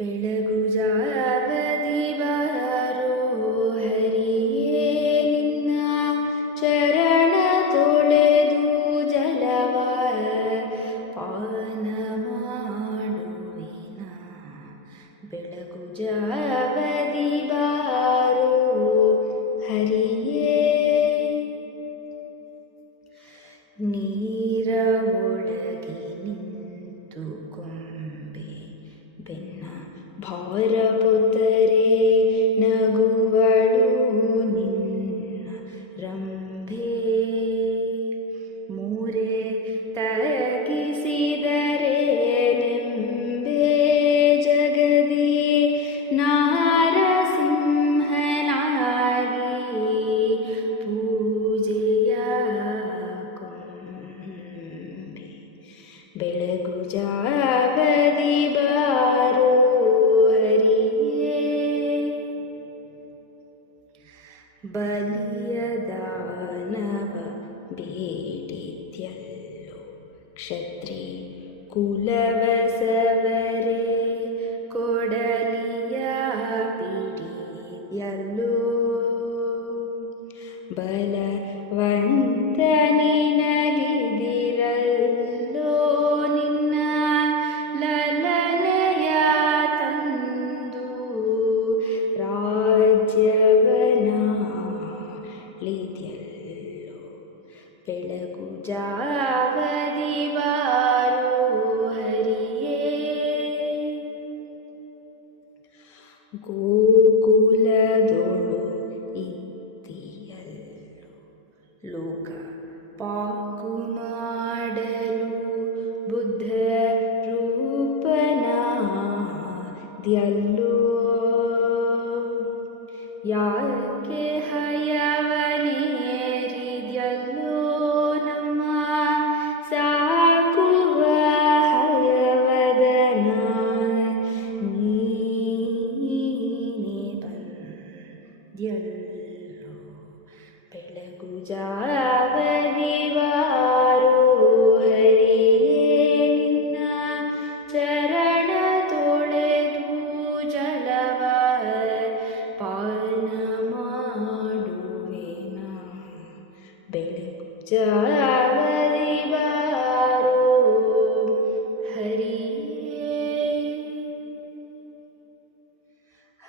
ಬೆಳಗು ಜಾವದಿ ಬಾರೋ ಹರಿಯೇ ನಿನ್ನ ಚರಣ ತೊಳೆದು ಜಲವ ಪಾನ ಮಾಡುವಿನ. ಬೆಳಗು ಜಾವದಿ ಬಾರೋ ಹರಿಯೇ ನೀರ ಒಳಗೆ ನಿಂತು ಕೊಂಬೆ ಬೆನ್ನ ಭಾರ ಪೊತ್ತರೆ ನಗುವಳು ನಿನ್ನ ರಂಭೆ. ಮೂರೆ ತಗಿಸಿದರೆ ನೆಂಬೆ ಜಗದಿ ನಾರಸಿಂಹನಾಗಿ ಪೂಜೆಯ ಕೊಂಬೆ. ಬೆಳಗು ಜಾವದಿ ಬಾರೋ ಹರಿಯೇ ಬಲಿಯ ದಾನವ ಬೇಡಿದ್ಯಲ್ಲೋ ಕ್ಷತ್ರಿ ಕುಲವ ಸವರೆ ಕೊಡಲಿಯ ಪಿಡಿದ್ಯಲ್ಲೋ. ಬಲವಂತ ನಿನಗಿದಿರಲ್ಲೋ ನಿನ್ನ ಲಲನೆಯ ತಂದು ರಾಜ್ಯವನಾಳಿದ್ಯಲ್ಲೋ. ಬೆಳಗು ಜಾವದಿ ಬಾರೋ ಹರಿಯೇ ಗೋಕುಲದೊಳು ಇದ್ದೀಯಲ್ಲೋ ಲೋಕ ಪಾಕು ಮಾಡಲು ಬುದ್ಧ ರೂಪನಾದ್ಯಲ್ಲೋ. ಯಾಕೆ ಹಯವನೇರಿದ್ಯಲ್ಲೋ ನಮ್ಮ ಸಾಕುವ ಹಯವದನ. ನೀನೇ ಬಂದ್ಯಲ್ಲೋ. ಬೆಳಗು ಜಾವದಿ ಬಾರೋ ಹರಿಯೇ ನಿನ್ನ ಚರಣ ತೊಳೆದು ಜಲವ ಪಾನ ಮಾಡುವೆನ. ಬೆಳಗು ಜಾವದಿ ಬಾರೋ ಹರಿಯೇ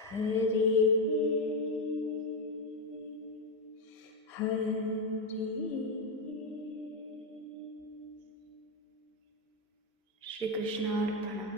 ಹರಿಯೇ ಹರಿಯೇ. ಶ್ರೀಕೃಷ್ಣಾರ್ಪಣ.